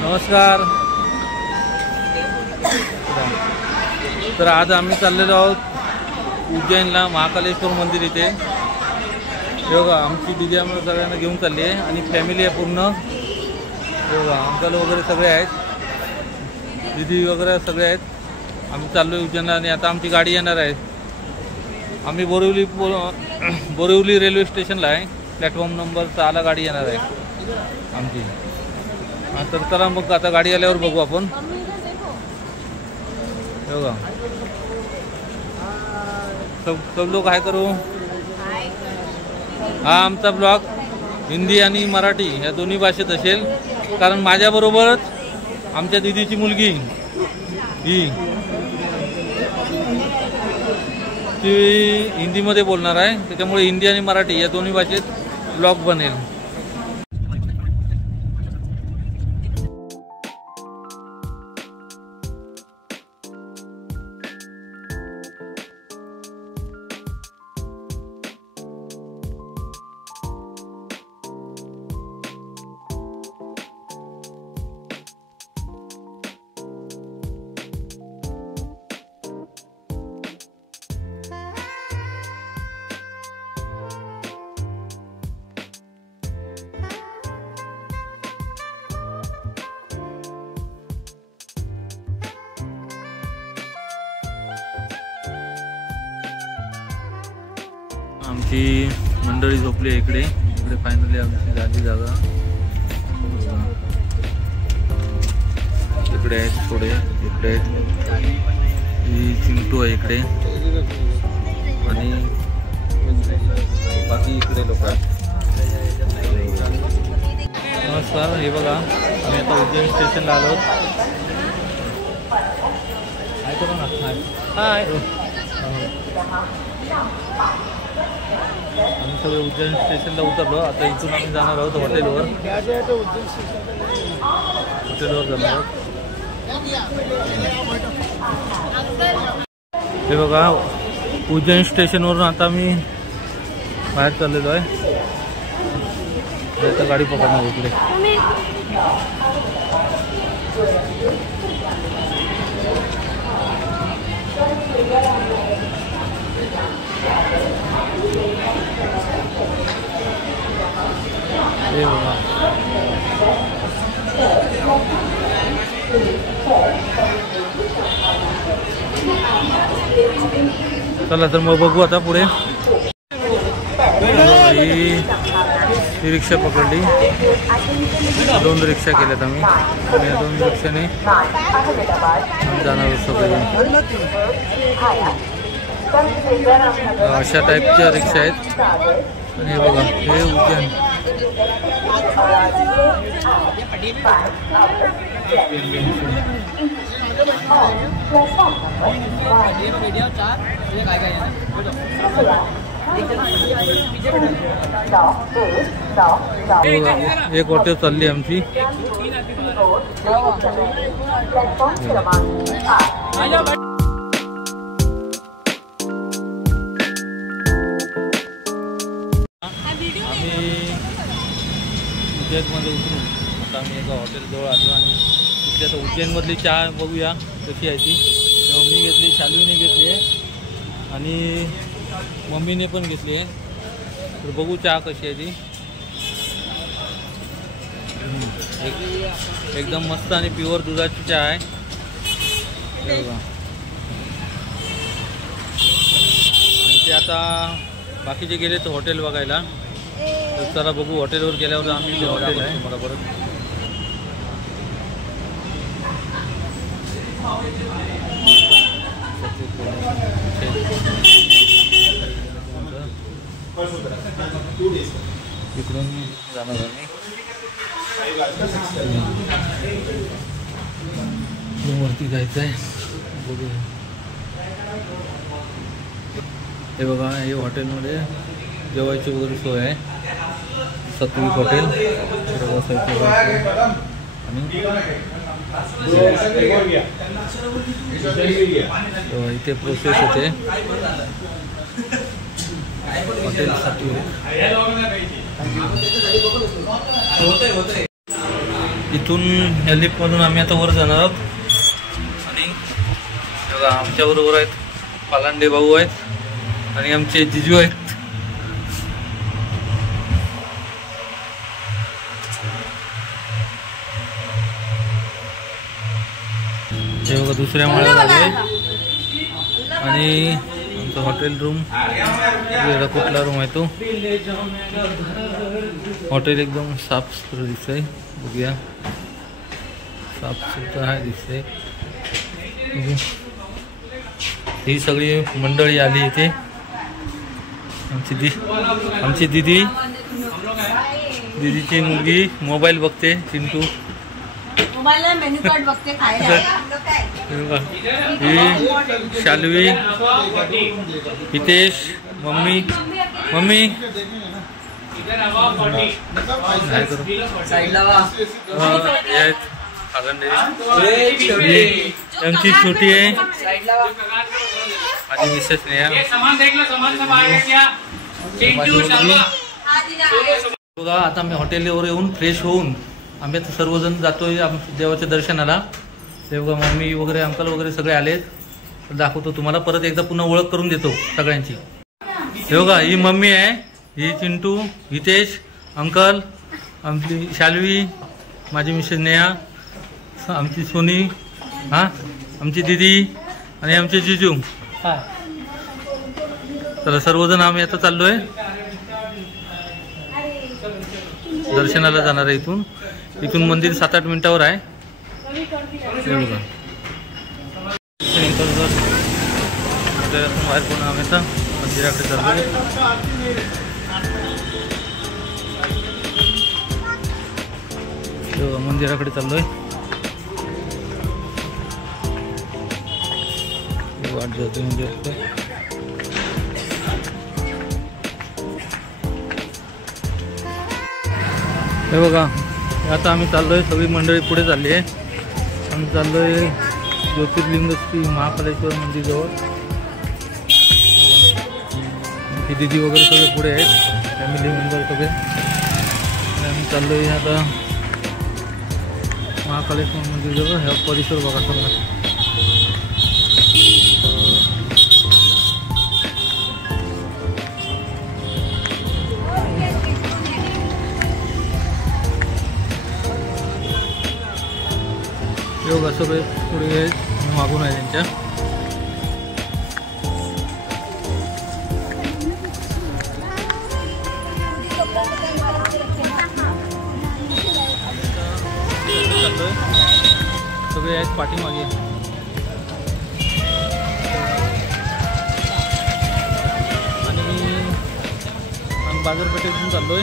नमस्कार. तर आज आम्ही चाललेलो आहोत उज्जैनला, महाकालेश्वर मंदिर इथे. बघा आमची दिदी आम्हाला सगळ्यांना घेऊन चालली आहे आणि फॅमिली आहे पूर्ण. बघा अंकल वगैरे सगळे आहेत, दिदी वगैरे सगळे आहेत. आम्ही चाललो आहे उज्जैनला आणि आता आमची गाडी येणार आहे. आम्ही बोरिवली रेल्वे स्टेशनला आहे. प्लॅटफॉर्म नंबर 6ला गाडी येणार आहे आमची. तर चला मग आता गाडी आल्यावर बघू आपण. बघा सब लोग हाय करू. हा आमचा ब्लॉग हिंदी आणि मराठी या दोन्ही भाषेत असेल, कारण माझ्याबरोबरच आमच्या दिदीची मुलगी ही ती हिंदीमध्ये बोलणार आहे, त्याच्यामुळे हिंदी आणि मराठी या दोन्ही भाषेत ब्लॉग बनेल. आमची मंडळी झोपली आहे इकडे. इकडे फायनली आमची झाली जागा. इकडे आहेत थोडे, इकडे आहेत. ही चिंटू आहे इकडे आणि बाकी इकडे लोक आहेत. नमस्कार. हे बघा आम्ही आता उज्जैन स्टेशनला आलो. हाय करू ना. हाय. आम्ही सगळे उज्जैन स्टेशनला उतरलो. आता इथून आम्ही जाणार आहोत हॉटेलवर जाणार आहोत. हे बघा उज्जैन स्टेशनवरून आता आम्ही बाहेर चाललेलो आहे. आता गाडी पकडणार इकडे. हे बघा चला तर मग बघू आता पुढे. ही रिक्षा पकडली. 2 रिक्षा केल्यात आम्ही आणि या 2 रिक्षाने जाणार आहोत सगळे. अशा टाईपच्या रिक्षा आहेत. आणि हे बघा हे उज्जैन. एक हॉटेल चालली आमची. उज्जैनमध्ये उतरून आता आम्ही एका हॉटेलजवळ आलो आणि तिथली आता उज्जैनमधली चहा बघूया कशी आहे ती. तेव्हा मी घेतली, शालूने घेतली आहे आणि मम्मीने पण घेतली आहे. तर बघू चहा कशी आहे ती. एकदम मस्त आणि प्युअर दुधाची चहा आहे. बघा आणि ते आता बाकीचे गेले तर हॉटेल बघायला. तर चला बघू हॉटेलवर गेल्यावर आम्ही हॉटेल आहे मला परत. इकडून जाणार आम्ही. वरती जायचं आहे. बघू. हे बघा हे हॉटेलमध्ये जेवायची वगैरे सोय आहे. सात्विक हॉटेल. आणि इथे प्रोसेस होते. हॉटेल सात्विक. इथून या लिफ्टमधून आम्ही आता वर जाणार आहोत. आणि बघा आमच्याबरोबर आहेत पालांडे भाऊ आहेत आणि आमचे जिजू आहेत. हे बघा दुसऱ्या माळ्यावर आलोय. आणि आमचं हॉटेल रूम वेगळा कुठला रूम आहे तो. हॉटेल एकदम साफ सुथरं दिसतंय. बघूया साफ सुथरं आहे दिसतंय. ही सगळी मंडळी आली इथे. आमची दीदीची मुलगी मोबाईल बघते. चिंटू मेन्यू कार्ड बघते खायला. ही शालवी, हितेश, मम्मी आमची छोटी आहे माझी मिसेस नेहा. बघा आता आम्ही हॉटेलवर येऊन फ्रेश होऊन आम्ही आता सर्वजण जातोय देवाच्या दर्शनाला. ते बघा मम्मी वगैरे अंकल वगैरे सगळे आलेत. दाखवतो तुम्हाला परत एकदा पुन्हा ओळख करून देतो सगळ्यांची. हे बघा ही मम्मी आहे, ही चिंटू, हितेश, अंकल, आमची शालवी, माझी मिसेस नेहा, आमची सोनी, आमची दीदी आणि आमचे जिजू. चला सर्वजण आम्ही आता चाललोय दर्शनाला जाणार आहे. इथून मंदिर 7-8 मिनिटावर आहे. बाहेर कोण आम्ही आता मंदिराकडे चाललोय. मंदिराकडे चाललोय. वाट जाते मंदिराकडे. हे बघा आता आम्ही चाललोय. सगळी मंडळी पुढे चालली आहे. आम्ही चाललोय ज्योतिर्लिंग श्री महाकालेश्वर मंदिर जवळ. ही दीदी वगैरे सगळे पुढे आहेत, फॅमिली मेंबर सगळे. आम्ही चाललोय आता महाकालेश्वर मंदिर जवळ. ह्या परिसर बघा सगळा. योगा सगळे पुढे आहेत, मागून आहे त्यांच्या. सगळे आहेत पाठीमागे. आणि आम्ही बाजारपेठेतून चाललोय.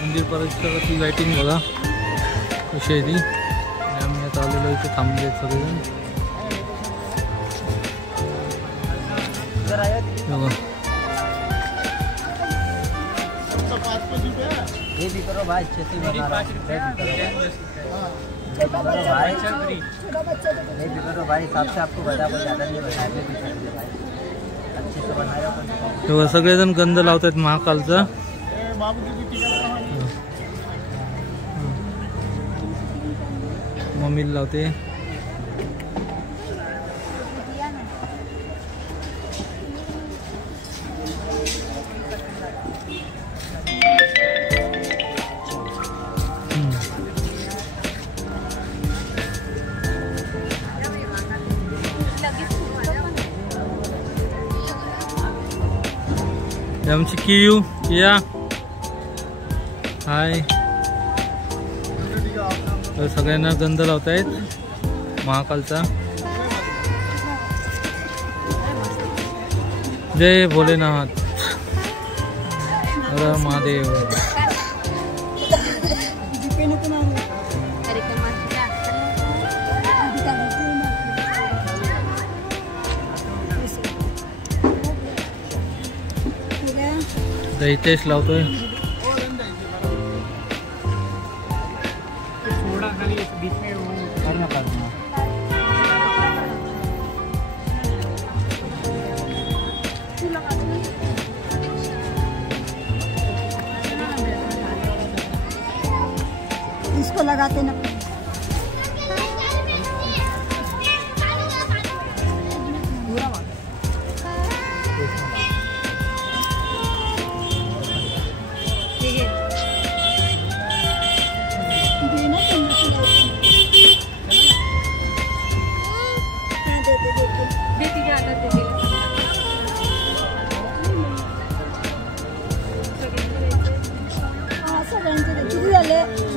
मंदिर परिसराची लाईटिंग बघा कशी आहे ती. आम्ही आता आलेलो इथे थांबले सगळेजण. बघा तेव्हा सगळेजण गंध लावतात महाकालचा. मम्मीला लावते. आमची कियू या हाय. सगळ्यांना गंध लावतायत महाकालचा. जय भोलेनाथ, हर महादेव. हितेश लावतोय. लगाते ना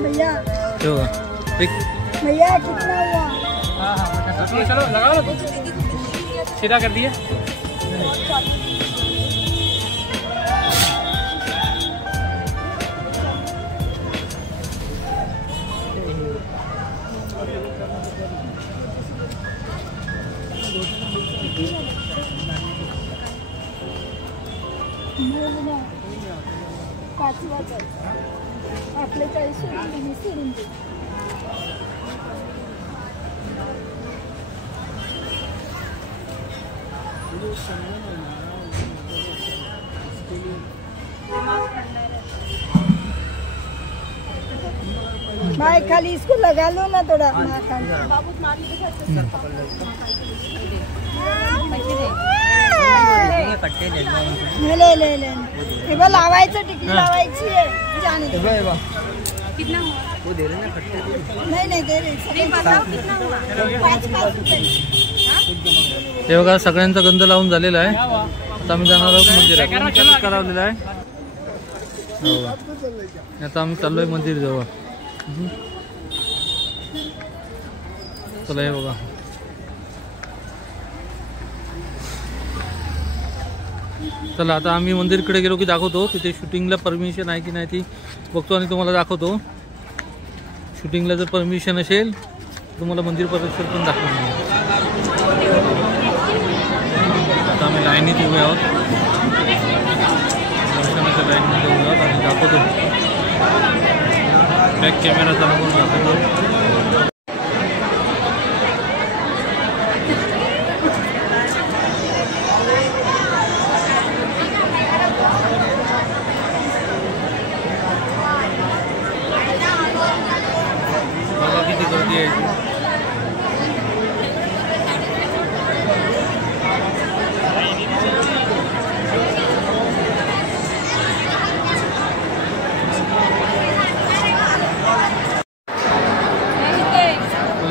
भैया भैया कितना हुआ? चलो लगा लो सीधा कर दिया। आपले 40 सोडून दे. भाई खाली इसको लगा लो ना थोड़ा. ले ले ले हे बघ लावायचं टिकली लावायची आहे. जाने दे. कितना हुआ? वो दे रहे ना खट्टे. नहीं नहीं दे रहे. बताओ कितना हुआ? 5 रुपये. हे बघा सगळ्यांचा गंध लावून झालेला आहे. आता आम्ही जाणार आहोत मंदिरात. करावलेला आहे. आता आम्ही चाललोय मंदिर जवळ. चला हे बघा चला आता आम्ही मंदिरकडे गेलो की दाखवतो. तिथे शूटिंगला परमिशन आहे की नाही ती बघतो आणि तुम्हाला दाखवतो. शूटिंगला जर परमिशन असेल तुम्हाला मंदिर परिसर पण दाखवून. आता आम्ही लाईनीत उभे आहोत. दर्शनाच्या लाईनमध्ये उभे आहोत आणि दाखवतो. बॅक कॅमेरा चालू करून दाखवतो. बघा किती गर्दी आहे.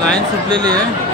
लाईन सुटलेली आहे.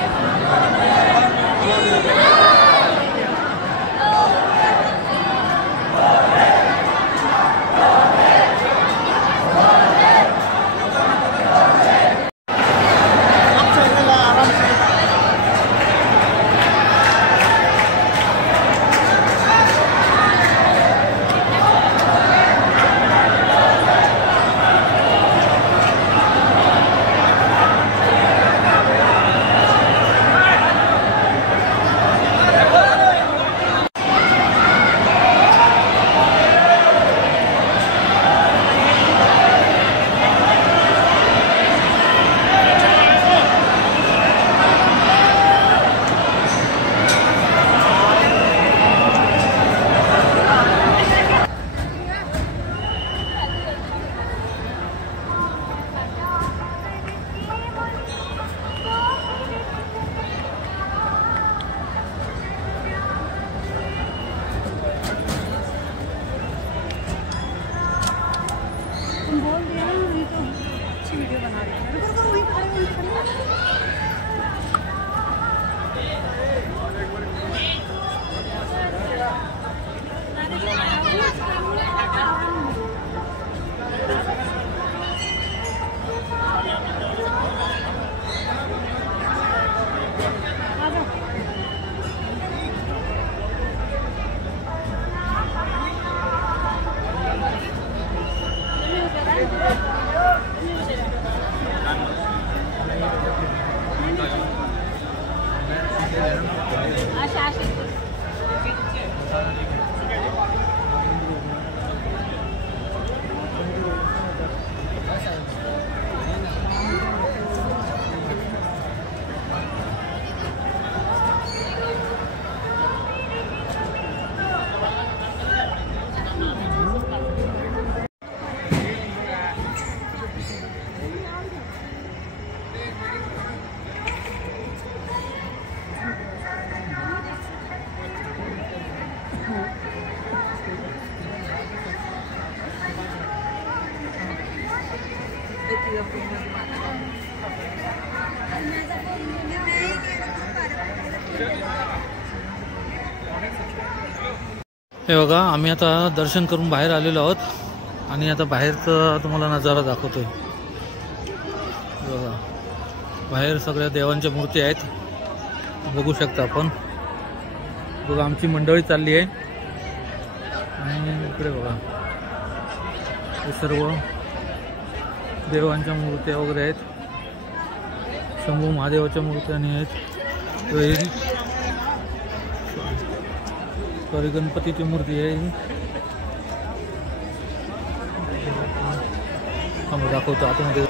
हे बघा, आम्ही आता दर्शन करून बाहेर आलेलो आहोत आणि आता बाहेरचा तुम्हाला नजारा दाखवतोय. बघा, बाहेर सगळ्या देवांच्या मूर्ती आहेत, बघू शकता आपण. बघा, आमची मंडळी चालली आहे आणि इकडे बघा हे सर्व देवांच्या मूर्त्या वगैरे आहेत. शंभू महादेवाच्या मूर्त्या आणि आहेत. सॉरी, गणपतीची मूर्ती आहे. आम्ही दाखवतो आतमध्ये.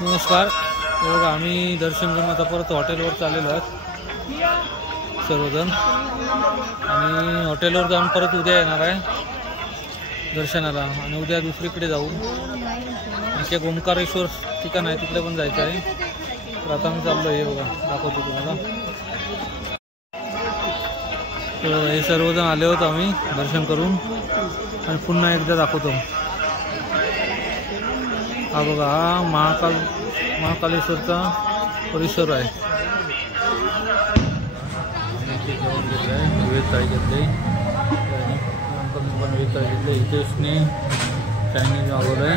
नमस्कार. बघा, आम्ही दर्शन करून आता परत हॉटेलवर चाललेलो आहोत सर्वजण आणि हॉटेलवर जाऊन परत उद्या येणार आहे दर्शनाला आणि उद्या दुसरीकडे जाऊ. आणखी एक ओंकारेश्वर ठिकाण आहे, तिकडे पण जायचं आहे. तर आता आम्ही चाललो आहे. बघा, दाखवतो तुम्हाला. तर हे सर्वजण आले होते आम्ही दर्शन करून आणि पुन्हा एकदा दाखवतो. हा बघा, हा महाकालेश्वरचा परिसर आहे. जेवण घेतलं आहे, वेज थाळी घेतली, पण वेज थाळी घेतली. हितेशने चायनीज मागवलं आहे.